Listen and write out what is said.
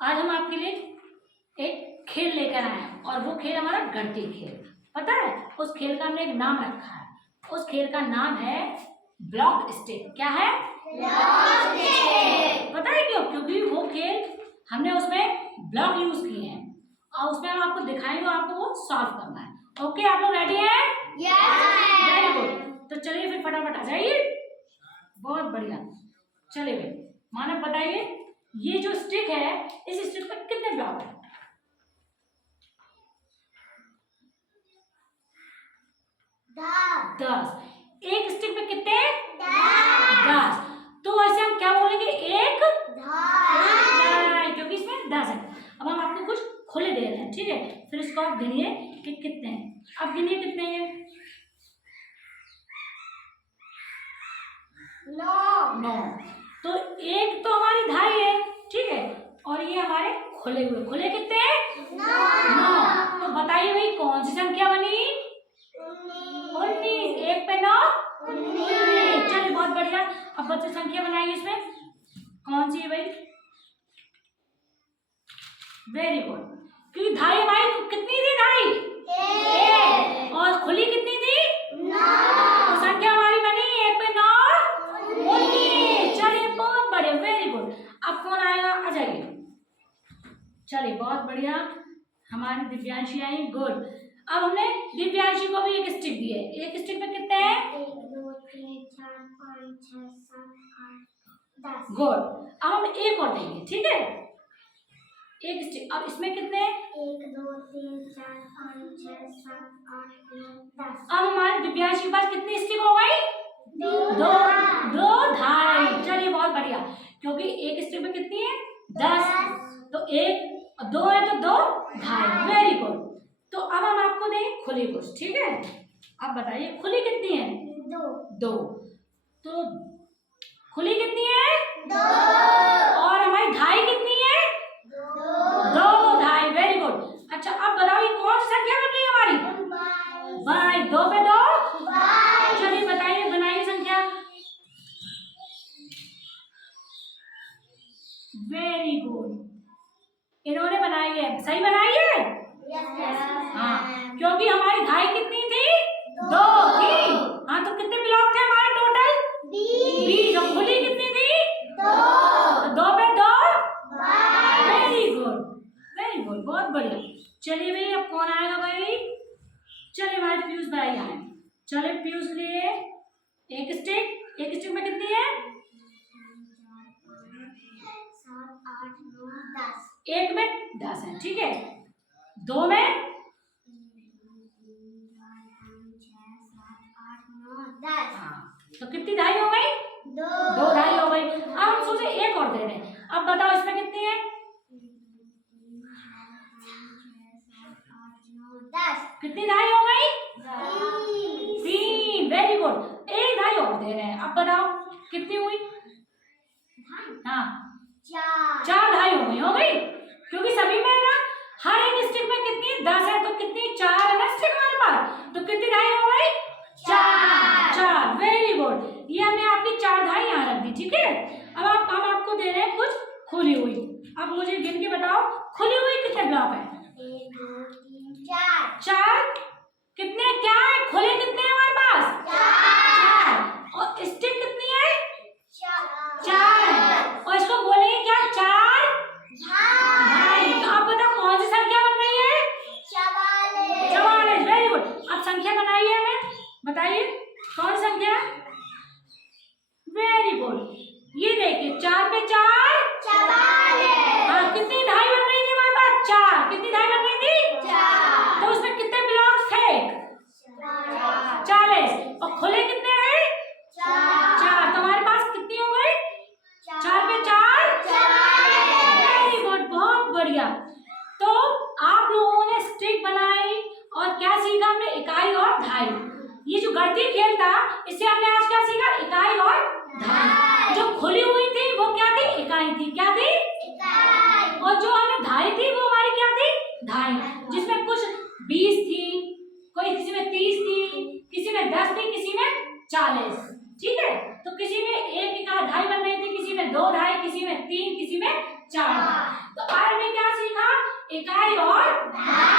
आज हम आपके लिए एक खेल लेकर आए हैं और वो खेल हमारा गणितीय खेल। पता है उस खेल का हमने एक नाम रखा है। उस खेल का नाम है ब्लॉक स्टिक। क्या है? Block stick. पता है क्यों? क्योंकि वो खेल हमने उसमें ब्लॉक यूज किए हैं और उसमें हम आपको दिखाएंगे, आपको वो सॉल्व करना है। ओके, आप लोग रेडी हैं? यस। Very good. तो चलिए फिर फटाफट आ जाइए। बहुत बढ़िया। चलिए भाई मानव बताइए, ये जो स्टिक है इस स्टिक पे कितने ब्लॉक है? 10। एक स्टिक पे कितने? 10। तो वैसे हम क्या बोलेंगे? एक धाई, क्योंकि इसमें 10 है। अब हम आपको कुछ खुले दे रहे हैं, ठीक है? फिर इसको आप गिनिए कि कितने हैं। अब गिनिए कितने हैं। 9। तो एक तो हमारी धाई है, ठीक है, और ये हमारे खुले हुए। खुले कितने हैं? 9। तो बताइए भाई कौन सी संख्या बनी? 19। एक पे 9 19। चलिए बहुत बढ़िया। अब बच्चे संख्या बनाइए इसमें। कौन सी है भाई? Very good. क्योंकि धाई हमारी कितनी थी? धाई 1। और खुली कितनी थी? 9। तो संख्या हमारी बनी 1 पे 9 19। चलिए बहुत बढ़िया, वेरी गुड। अब कौन आएगा? आ जाइए। चलिए बहुत बढ़िया, हमारी दिव्यांशी आई। गुड। अब हमने दिव्यांशी को भी एक स्टिक दी है। एक स्टिक पे कितने हैं? 1 2 3 4 5 6 7 8 10। गुड। अब हम एक और देंगे, ठीक है? एक स्टिक। अब इसमें कितने हैं? 1 2 3 4 5 6 7 8 9 10। अब हमारे दिव्यांश के पास कितनी स्टिक हो गई? 2 धाई। चलिए बहुत बढ़िया, क्योंकि एक स्टिक में कितनी है? 10। तो एक 2 है तो 2 धाई। Very good. तो अब हम आपको दें खुली कुछ, ठीक है? अब बताइए खुली कितनी है? 2। तो खुली कितनी है? 2। और हमारी धाई कितनी है? 2 धाई। Very good. अच्छा अब बताओ ये कौन सी संख्या बन रही है हमारी? 22। 2 पे 2 22। चलिए बताइए, बनाइए संख्या। Very good. इन्होंने बनाई है, सही बनाई है? हाँ, क्योंकि हमारी धाई कितनी थी? 2 थी। हाँ, तो कितने ब्लॉक थे हमारे टोटल? 20। और खुली कितनी थी? 2 पे 2 22। वेरी गुड, वेरी गुड, बहुत बढ़िया। चलिए भाई अब कौन आएगा भाई? चलिए हमारे पीयूष भाई आए। चलिए पीयूष लिए एक स्टिक। एक स्टिक में कितनी है? 7 8 9 10। एक में 10 है, ठीक है? 2 में 1 2 3 4 5 6 7 8 9 10। हाँ, तो कितनी धाई हो गई? 2 धाई हो गई। अब हम सोचे एक और दे रहे हैं। अब बताओ इसमें कितनी है? 10। कितनी धाई हो गई? 3। Very good. एक धाई और दे रहे हैं। अब बताओ कितनी हुई? हाँ 4 धाई हो गई। क्योंकि सभी में ना हर एक स्टिक में कितनी 10 है, तो कितनी 4 है ना स्टिक हमारे पास, तो कितनी धाई हो गई? 4। Very good. ये हमने आपकी 4 धाई यहाँ रख दी, ठीक है? अब हम आपको दे रहे हैं कुछ खुली हुई। अब मुझे गिन के बताओ खुली हुई कितने ब्लॉक है? 1 2 3 4। 4। कितने क्या है? खुले कितने हैं हमारे पास? 4। और स्टिक कितनी है? 4 है। और इसको बोलेंगे क्या? 4 धाई। तो अब बताओ कौन सी संख्या बन रही है? 44। Very good. अब संख्या बनाइए, हमें बताइए कौन सी संख्या? Very good. ये देखिए 4 पे 4 44। हाँ, कितनी धाई बन रही थी हमारे पास? 4। कितनी धाई बन रही थी? 4। तो उसमें कितने ब्लॉक्स थे? 40। और खुले कितने हैं? 4। तो हमारे पास कितनी हो गई? 4 पे 4 44। वेरी गुड, बहुत बढ़िया। तो आप लोगों ने स्टिक बनाई और क्या सीखा हमने? इकाई और धाई। ये जो गणितीय खेल था इससे हमने आज क्या सीखा? इकाई और धाई। जो खुली हुई थी वो क्या थी? इकाई थी। क्या थी? इकाई। और जो हमें धाई थी वो हमारी क्या थी? धाई। जिसमें कुछ 20 थी, कोई किसी में 30 थी, किसी में 10 थी, किसी में 40, ठीक है? तो किसी में एक इकाई धाई बन रही थी, किसी में 2 धाई, किसी में 3, किसी में 4। तो आज गाय और